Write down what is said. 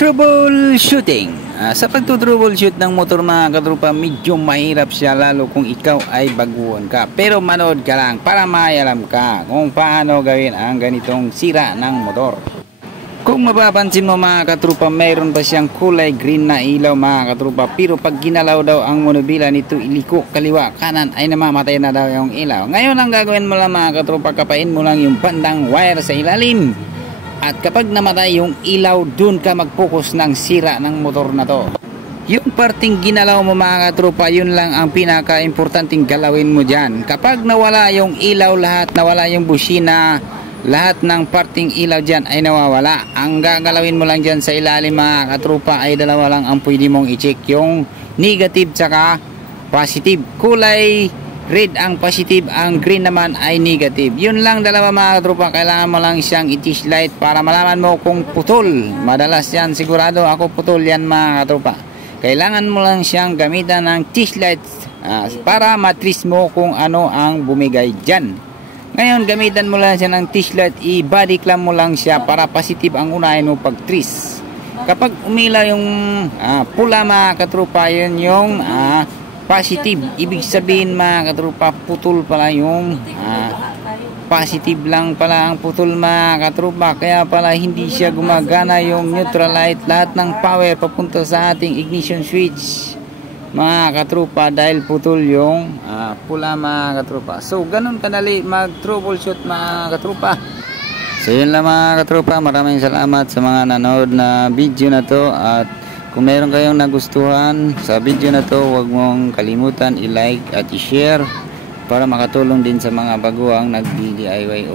Troubleshooting. Sa pagto-troubleshoot ng motor mga katrupa, medyo mahirap siya lalo kung ikaw ay baguhan ka. Pero manood ka lang para mayalam ka kung paano gawin ang ganitong sira ng motor. Kung mapapansin mo mga katrupa, mayroon pa siyang kulay green na ilaw mga katrupa. Pero pag ginalaw daw ang monobila nito, iliko kaliwa kanan ay namamatay na daw yung ilaw. Ngayon ang gagawin mo lang mga katrupa, kapain mo lang yung bandang wire sa ilalim. At kapag namatay yung ilaw, dun ka mag-focus ng sira ng motor na to. Yung parting ginalaw mo mga katropa, yun lang ang pinaka-importanting galawin mo dyan. Kapag nawala yung ilaw lahat, nawala yung busina, lahat ng parting ilaw dyan ay nawawala. Ang gagalawin mo lang dyan sa ilalim mga katropa ay dalawa lang ang pwede mong i-check. Yung negative tsaka positive. Kulay red ang positive, ang green naman ay negative. Yun lang dalawa mga katropa. Kailangan mo lang siyang i-test light para malaman mo kung putol. Madalas yan, sigurado ako putol yan mga katropa. Kailangan mo lang siyang gamitan ng test light para matris mo kung ano ang bumigay dyan. Ngayon gamitan mo lang siya ng test light, i-body clamp mo lang siya para positive ang unahin mo pag tris. Kapag umila yung pula mga katropa, yun yung positive. Ibig sabihin mga katropa, putol pala yung positive lang pala ang putol mga katropa. Kaya pala hindi siya gumagana yung neutral light. Lahat ng power papunta sa ating ignition switch mga katropa dahil putol yung pula mga katropa. So ganun kadali mag troubleshoot mga katropa. So yun lang mga katropa. Maraming salamat sa mga nanood na video na to. At kung meron kayong nagustuhan sa video na to, huwag mong kalimutan i-like at i-share para makatulong din sa mga baguhang nag-DIY.